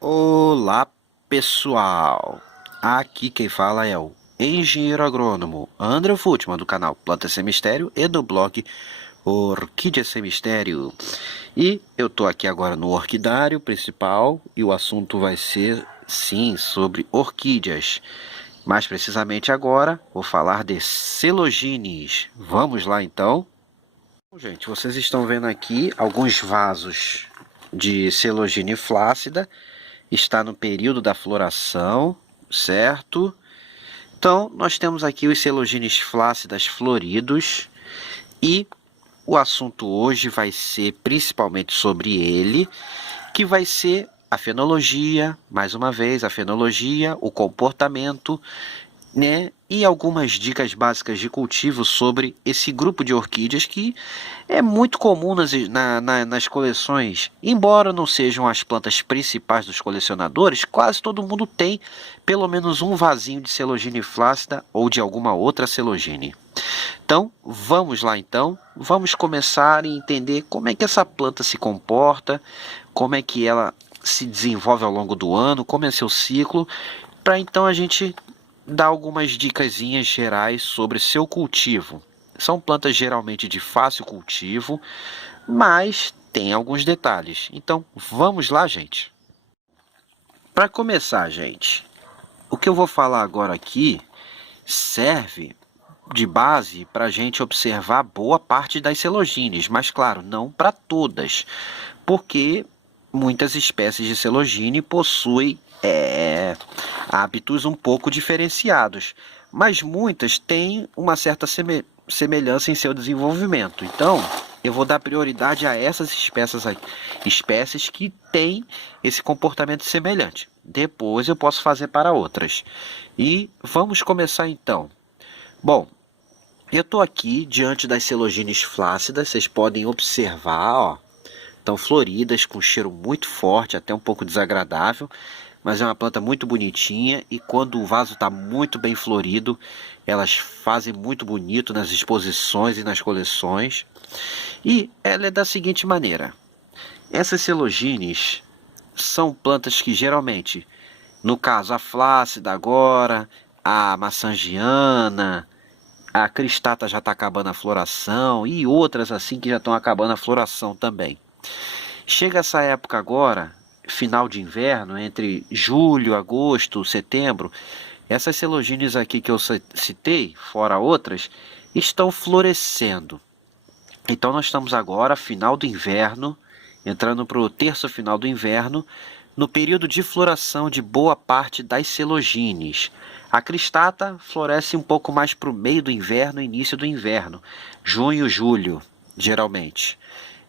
Olá, pessoal! Aqui quem fala é o engenheiro agrônomo André Futman, do canal Planta Sem Mistério e do blog Orquídea Sem Mistério. E eu tô aqui agora no orquidário principal e o assunto vai ser, sim, sobre orquídeas. Mais precisamente agora, vou falar de celogines. Vamos lá então? Bom, gente, vocês estão vendo aqui alguns vasos de celogine flácida. Está no período da floração, certo? Então, nós temos aqui os celogines flácidas floridos e o assunto hoje vai ser principalmente sobre ele, que vai ser a fenologia, mais uma vez, a fenologia, o comportamento, né? E algumas dicas básicas de cultivo sobre esse grupo de orquídeas que é muito comum nas coleções. Embora não sejam as plantas principais dos colecionadores, quase todo mundo tem pelo menos um vasinho de celogine flácida ou de alguma outra celogine. Então, vamos lá então. Vamos começar a entender como é que essa planta se comporta, como é que ela se desenvolve ao longo do ano, como é seu ciclo, para então a gente dar algumas dicasinhas gerais sobre seu cultivo. São plantas geralmente de fácil cultivo, mas tem alguns detalhes. Então, vamos lá, gente. Para começar, gente, o que eu vou falar agora aqui serve de base para a gente observar boa parte das celogines, mas claro, não para todas, porque muitas espécies de celogine possuem hábitos um pouco diferenciados, mas muitas têm uma certa semelhança em seu desenvolvimento. Então, eu vou dar prioridade a essas espécies que têm esse comportamento semelhante. Depois eu posso fazer para outras. E vamos começar então. Bom, eu estou aqui diante das celogines flácidas, vocês podem observar, ó, estão floridas, com cheiro muito forte, até um pouco desagradável, mas é uma planta muito bonitinha e quando o vaso está muito bem florido, elas fazem muito bonito nas exposições e nas coleções. E ela é da seguinte maneira: essas celogines são plantas que geralmente, no caso a flácida agora, a maçangiana, a cristata já está acabando a floração e outras assim que já estão acabando a floração também. Chega essa época agora, final de inverno, entre julho, agosto, setembro, essas celogines aqui que eu citei, fora outras, estão florescendo. Então nós estamos agora, final do inverno, entrando para o terço final do inverno, no período de floração de boa parte das celogines. A cristata floresce um pouco mais para o meio do inverno, início do inverno, junho, julho, geralmente.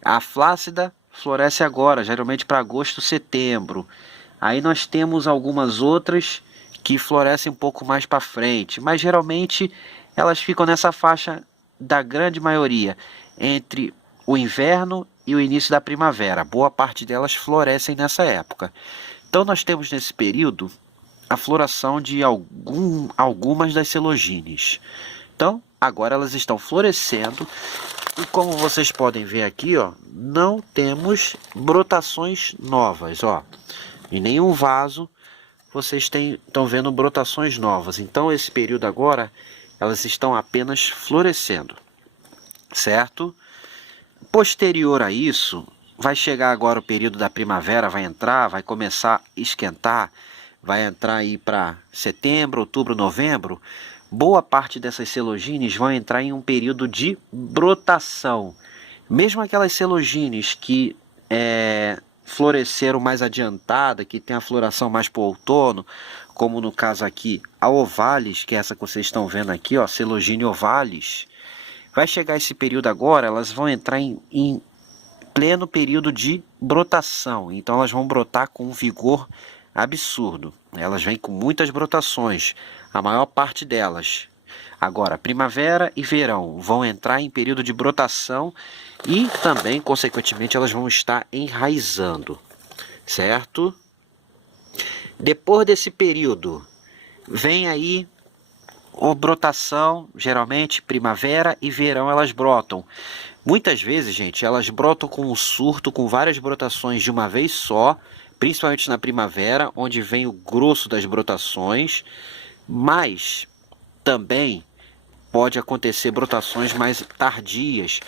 A flácida floresce agora, geralmente para agosto, setembro. Aí nós temos algumas outras que florescem um pouco mais para frente, mas geralmente elas ficam nessa faixa da grande maioria, entre o inverno e o início da primavera. Boa parte delas florescem nessa época. Então nós temos nesse período a floração de algumas das celogines. Então, agora elas estão florescendo e como vocês podem ver aqui, ó, não temos brotações novas, ó. Em nenhum vaso vocês estão vendo brotações novas. Então, esse período agora, elas estão apenas florescendo, certo? Posterior a isso, vai chegar agora o período da primavera, vai entrar, vai começar a esquentar, vai entrar aí para setembro, outubro, novembro. Boa parte dessas celogines vão entrar em um período de brotação. Mesmo aquelas celogines que floresceram mais adiantada, que tem a floração mais para o outono, como no caso aqui a ovalis, que é essa que vocês estão vendo aqui, ó, celogine ovalis. Vai chegar esse período agora, elas vão entrar em pleno período de brotação. Então elas vão brotar com um vigor absurdo. Elas vêm com muitas brotações, a maior parte delas. Agora, primavera e verão vão entrar em período de brotação e também, consequentemente, elas vão estar enraizando, certo? Depois desse período, vem aí a brotação, geralmente primavera e verão elas brotam. Muitas vezes, gente, elas brotam com um surto, com várias brotações de uma vez só, principalmente na primavera, onde vem o grosso das brotações, mas também pode acontecer brotações mais tardias,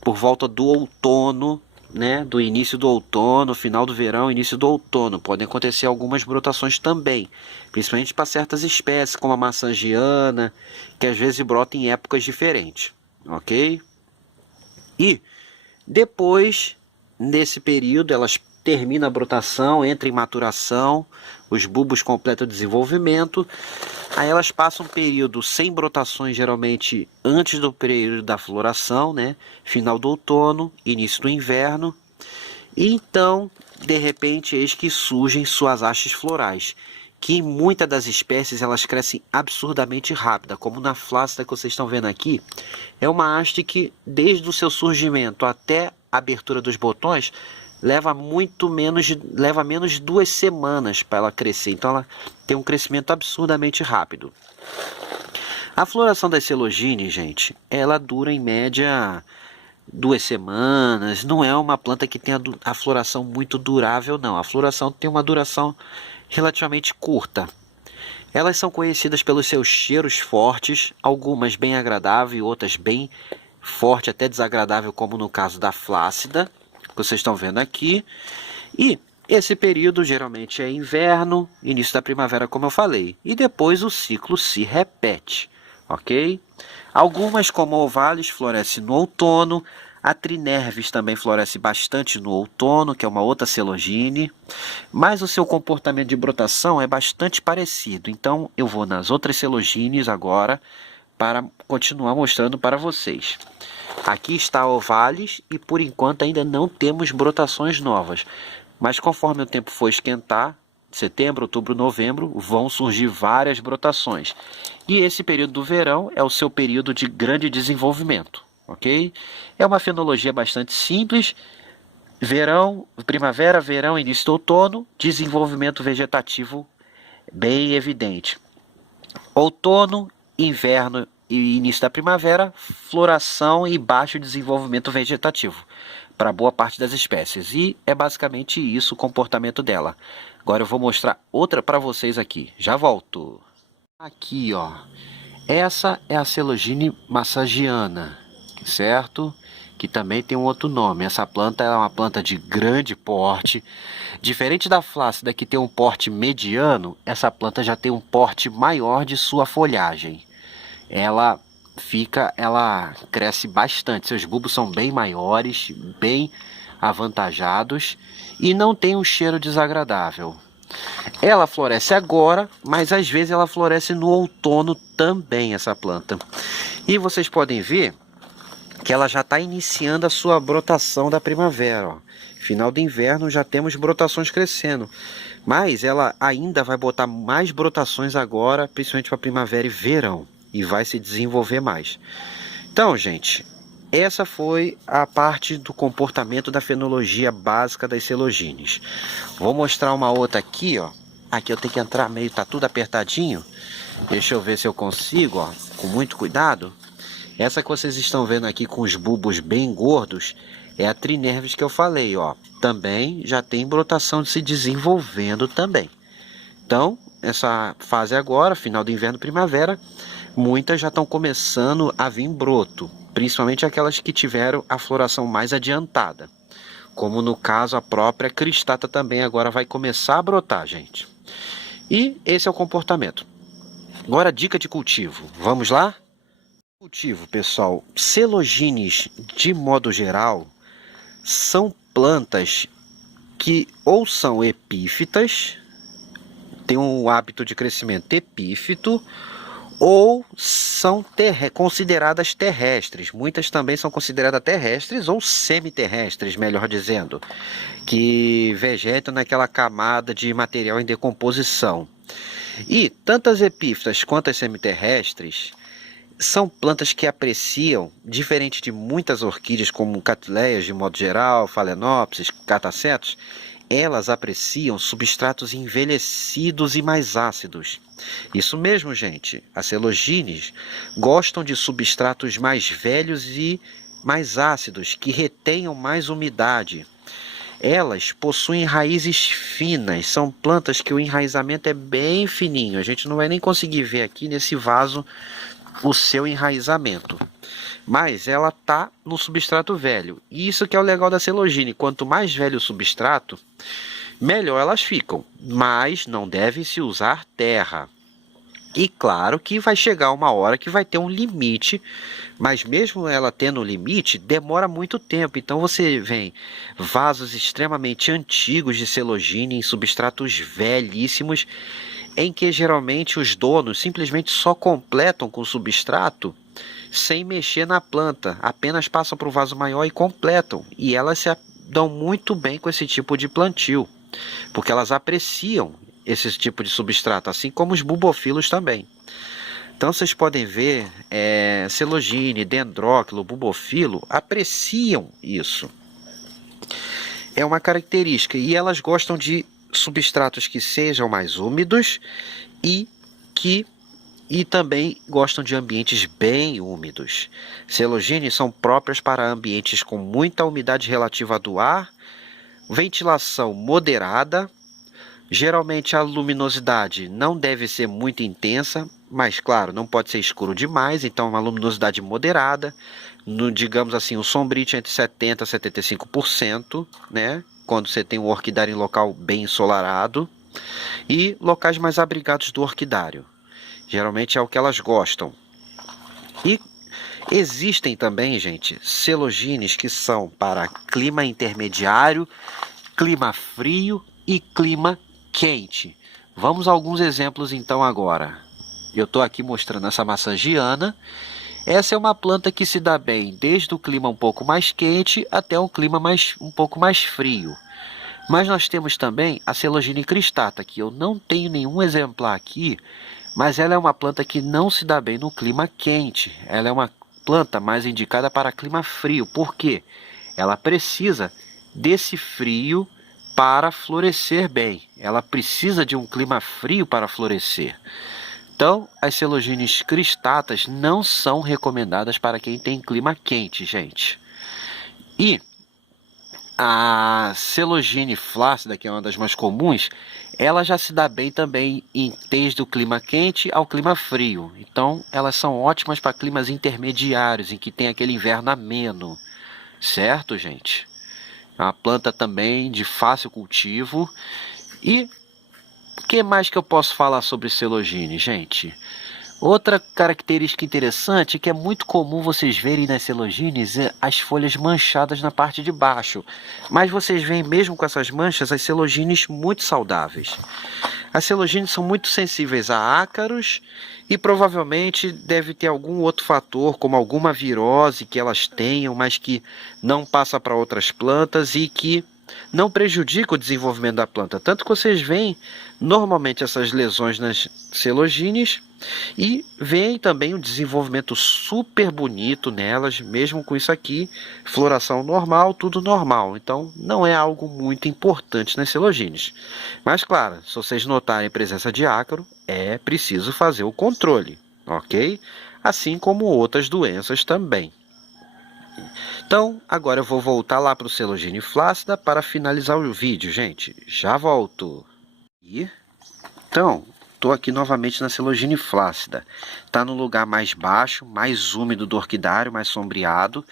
por volta do outono, né? Do início do outono, final do verão, início do outono. Podem acontecer algumas brotações também, principalmente para certas espécies, como a maçã giana, que às vezes brota em épocas diferentes, ok? E depois, nesse período, elas terminam a brotação, entram em maturação, os bulbos completam o desenvolvimento, aí elas passam um período sem brotações, geralmente antes do período da floração, né? Final do outono, início do inverno, e então, de repente, eis que surgem suas hastes florais, que em muitas das espécies elas crescem absurdamente rápida, como na flácida que vocês estão vendo aqui. É uma haste que, desde o seu surgimento até a abertura dos botões, leva menos de 2 semanas para ela crescer. Então ela tem um crescimento absurdamente rápido. A floração das celogines, gente, ela dura em média 2 semanas. Não é uma planta que tenha a floração muito durável, não. A floração tem uma duração relativamente curta. Elas são conhecidas pelos seus cheiros fortes, algumas bem agradável e outras bem forte, até desagradável, como no caso da flácida, que vocês estão vendo aqui. E esse período geralmente é inverno, início da primavera, como eu falei, e depois o ciclo se repete, ok? Algumas, como a ovalis, florescem no outono. A trinervis também floresce bastante no outono, que é uma outra celogine, mas o seu comportamento de brotação é bastante parecido. Então eu vou nas outras celogines agora para continuar mostrando para vocês. Aqui está a ovalis e por enquanto ainda não temos brotações novas, mas conforme o tempo for esquentar, setembro, outubro, novembro, vão surgir várias brotações. E esse período do verão é o seu período de grande desenvolvimento, ok? É uma fenologia bastante simples. Verão, primavera, verão, início do outono, desenvolvimento vegetativo bem evidente. Outono, inverno e início da primavera, floração e baixo desenvolvimento vegetativo para boa parte das espécies. E é basicamente isso o comportamento dela. Agora eu vou mostrar outra para vocês aqui. Já volto. Aqui, ó. Essa é a Celogine massagiana, certo? Que também tem um outro nome. Essa planta é uma planta de grande porte. Diferente da flácida, que tem um porte mediano, essa planta já tem um porte maior de sua folhagem. Ela cresce bastante. Seus bulbos são bem maiores, bem avantajados e não tem um cheiro desagradável. Ela floresce agora, mas às vezes ela floresce no outono também, essa planta. E vocês podem ver que ela já está iniciando a sua brotação da primavera, ó. Final de inverno já temos brotações crescendo, mas ela ainda vai botar mais brotações agora, principalmente para primavera e verão, e vai se desenvolver mais. Então, gente, essa foi a parte do comportamento da fenologia básica das celogines. Vou mostrar uma outra aqui, ó. Aqui eu tenho que entrar meio, tá tudo apertadinho. Deixa eu ver se eu consigo, ó, com muito cuidado. Essa que vocês estão vendo aqui com os bulbos bem gordos é a trinervis que eu falei, ó. Também já tem brotação se desenvolvendo também. Então, essa fase agora, final do inverno e primavera, muitas já estão começando a vir broto, principalmente aquelas que tiveram a floração mais adiantada. Como no caso a própria cristata também agora vai começar a brotar, gente. E esse é o comportamento. Agora dica de cultivo. Vamos lá? Cultivo, pessoal. Celogines, de modo geral, são plantas que ou são epífitas, têm um hábito de crescimento epífito, ou são consideradas terrestres. Muitas também são consideradas terrestres ou semiterrestres, melhor dizendo, que vegetam naquela camada de material em decomposição. E tanto as epífitas quanto as semiterrestres são plantas que apreciam, diferente de muitas orquídeas como catileias de modo geral, phalaenopsis, catacetos, elas apreciam substratos envelhecidos e mais ácidos. Isso mesmo, gente. As celogines gostam de substratos mais velhos e mais ácidos, que retenham mais umidade. Elas possuem raízes finas, são plantas que o enraizamento é bem fininho. A gente não vai nem conseguir ver aqui nesse vaso o seu enraizamento. Mas ela está no substrato velho. E isso que é o legal da celogine. Quanto mais velho o substrato, melhor elas ficam. Mas não deve se usar terra. E claro que vai chegar uma hora que vai ter um limite, mas mesmo ela tendo um limite, demora muito tempo. Então você vê vasos extremamente antigos de celogine em substratos velhíssimos, em que geralmente os donos simplesmente só completam com o substrato sem mexer na planta, apenas passam para o vaso maior e completam. E elas se dão muito bem com esse tipo de plantio, porque elas apreciam esse tipo de substrato, assim como os bulbofilos também. Então vocês podem ver, celogine, dendróquilo, bulbofilo apreciam isso. É uma característica e elas gostam de substratos que sejam mais úmidos e também gostam de ambientes bem úmidos. Celogine são próprias para ambientes com muita umidade relativa do ar, ventilação moderada. Geralmente a luminosidade não deve ser muito intensa, mas claro, não pode ser escuro demais, então uma luminosidade moderada, digamos assim, o sombrite entre 70% a 75%, né? Quando você tem um orquidário em local bem ensolarado, e locais mais abrigados do orquidário. Geralmente é o que elas gostam. E existem também, gente, celogines que são para clima intermediário, clima frio e clima quente. Vamos a alguns exemplos então agora. Eu estou aqui mostrando essa maçã giana. Essa é uma planta que se dá bem desde o clima um pouco mais quente até um clima um pouco mais frio. Mas nós temos também a Celogine cristata, que eu não tenho nenhum exemplar aqui, mas ela é uma planta que não se dá bem no clima quente. Ela é uma planta mais indicada para clima frio. Por quê? Ela precisa desse frio para florescer bem. Ela precisa de um clima frio para florescer. Então, as celogines cristatas não são recomendadas para quem tem clima quente, gente. E a celogine flácida, que é uma das mais comuns, ela já se dá bem também desde o clima quente ao clima frio. Então, elas são ótimas para climas intermediários, em que tem aquele inverno ameno. Certo, gente? É uma planta também de fácil cultivo. E o que mais que eu posso falar sobre celogine, gente? Outra característica interessante que é muito comum vocês verem nas celogines é as folhas manchadas na parte de baixo. Mas vocês veem mesmo com essas manchas as celogines muito saudáveis. As celogines são muito sensíveis a ácaros e provavelmente deve ter algum outro fator, como alguma virose que elas tenham, mas que não passa para outras plantas e que não prejudica o desenvolvimento da planta. Tanto que vocês veem normalmente essas lesões nas celogines e veem também um desenvolvimento super bonito nelas, mesmo com isso aqui, floração normal, tudo normal. Então não é algo muito importante nas celogines. Mas claro, se vocês notarem presença de ácaro, é preciso fazer o controle, ok? Assim como outras doenças também. Então, agora eu vou voltar lá para o celogine flácida para finalizar o vídeo, gente. Já volto. Então, estou aqui novamente na celogine flácida. Está no lugar mais baixo, mais úmido do orquidário, mais sombreado.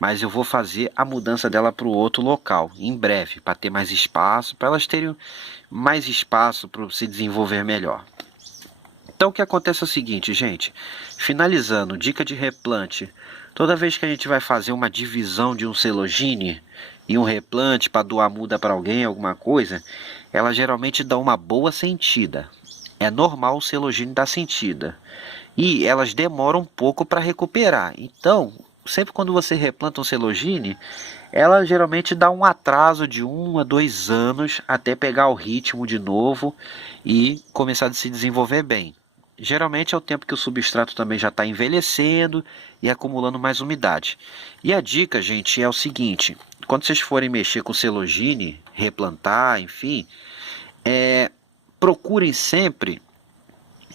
Mas eu vou fazer a mudança dela para o outro local, em breve, para ter mais espaço, para elas terem mais espaço para se desenvolver melhor. Então o que acontece é o seguinte, gente, finalizando, dica de replante. Toda vez que a gente vai fazer uma divisão de um celogine e um replante para doar muda para alguém, alguma coisa, ela geralmente dá uma boa sentida. É normal o celogine dar sentida. E elas demoram um pouco para recuperar. Então, sempre quando você replanta um celogine, ela geralmente dá um atraso de 1 a 2 anos até pegar o ritmo de novo e começar a se desenvolver bem. Geralmente é o tempo que o substrato também já está envelhecendo e acumulando mais umidade. E a dica, gente, é o seguinte: quando vocês forem mexer com celogine, replantar, enfim, procurem sempre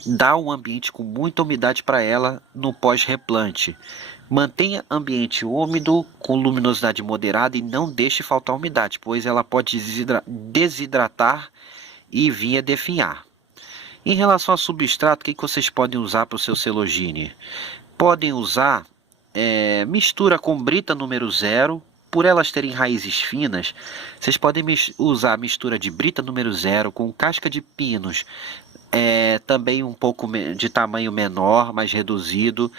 dar um ambiente com muita umidade para ela no pós-replante. Mantenha ambiente úmido com luminosidade moderada e não deixe faltar umidade, pois ela pode desidratar e vir a definhar. Em relação ao substrato, o que vocês podem usar para o seu celogene? Podem usar mistura com brita número 0. Por elas terem raízes finas, vocês podem usar a mistura de brita número 0 com casca de pinos, também um pouco de tamanho menor, mais reduzido.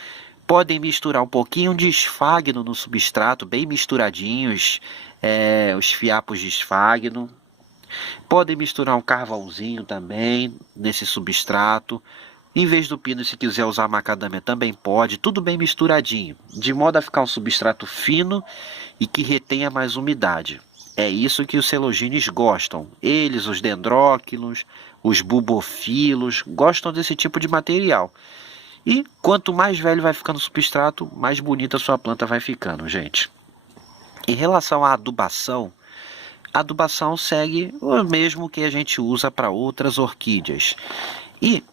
Podem misturar um pouquinho de esfagno no substrato, bem misturadinhos, os fiapos de esfagno. Podem misturar um carvãozinho também nesse substrato. Em vez do pino, se quiser usar macadâmia, também pode. Tudo bem misturadinho, de modo a ficar um substrato fino e que retenha mais umidade. É isso que os celogênios gostam. Eles, os dendróquilos, os bubofilos, gostam desse tipo de material. E quanto mais velho vai ficando o substrato, mais bonita a sua planta vai ficando, gente. Em relação à adubação, a adubação segue o mesmo que a gente usa para outras orquídeas. E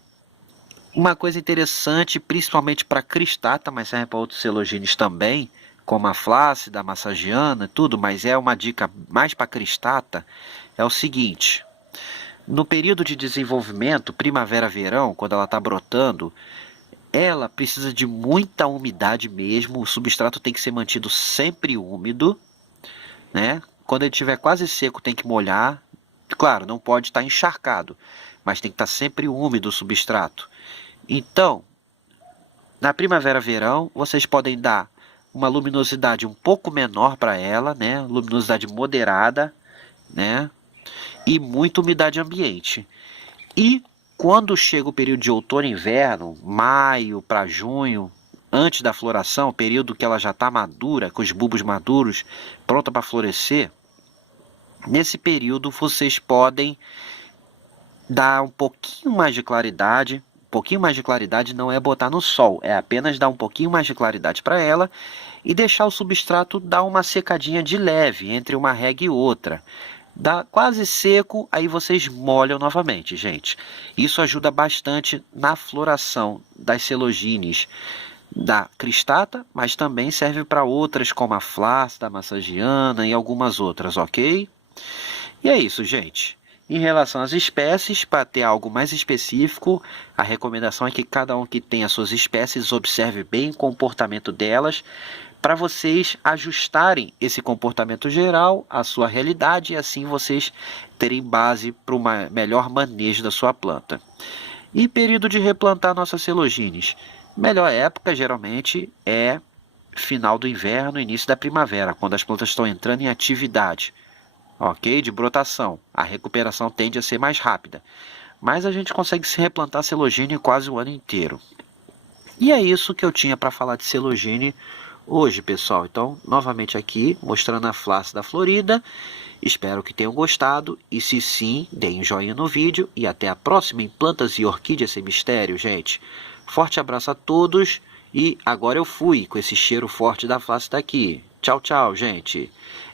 uma coisa interessante, principalmente para cristata, mas serve para outros celogênios também, como a flácida, a massagiana, tudo, mas é uma dica mais para cristata, é o seguinte: no período de desenvolvimento, primavera-verão, quando ela está brotando, ela precisa de muita umidade mesmo, o substrato tem que ser mantido sempre úmido, né? Quando ele estiver quase seco, tem que molhar. Claro, não pode estar encharcado, mas tem que estar sempre úmido o substrato. Então, na primavera-verão, vocês podem dar uma luminosidade um pouco menor para ela, né? Luminosidade moderada, né? E muita umidade ambiente. E quando chega o período de outono e inverno, maio para junho, antes da floração, período que ela já está madura, com os bulbos maduros, pronta para florescer, nesse período vocês podem dar um pouquinho mais de claridade. Um pouquinho mais de claridade não é botar no sol, é apenas dar um pouquinho mais de claridade para ela e deixar o substrato dar uma secadinha de leve entre uma rega e outra. Dá quase seco, aí vocês molham novamente, gente. Isso ajuda bastante na floração das celogines da cristata, mas também serve para outras como a flácida, a massagiana e algumas outras, ok? E é isso, gente. Em relação às espécies, para ter algo mais específico, a recomendação é que cada um que tenha suas espécies observe bem o comportamento delas, para vocês ajustarem esse comportamento geral à sua realidade e assim vocês terem base para um melhor manejo da sua planta. E período de replantar nossas celogines? Melhor época geralmente é final do inverno, início da primavera, quando as plantas estão entrando em atividade. Ok? De brotação. A recuperação tende a ser mais rápida. Mas a gente consegue se replantar celogene quase o ano inteiro. E é isso que eu tinha para falar de celogene hoje, pessoal. Então, novamente aqui, mostrando a flácida florida. Espero que tenham gostado. E se sim, deem um joinha no vídeo. E até a próxima em Plantas e Orquídeas Sem Mistério, gente. Forte abraço a todos. E agora eu fui com esse cheiro forte da flácida aqui. Tchau, tchau, gente.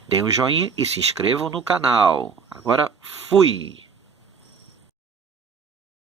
Deem um joinha e se inscrevam no canal. Agora fui!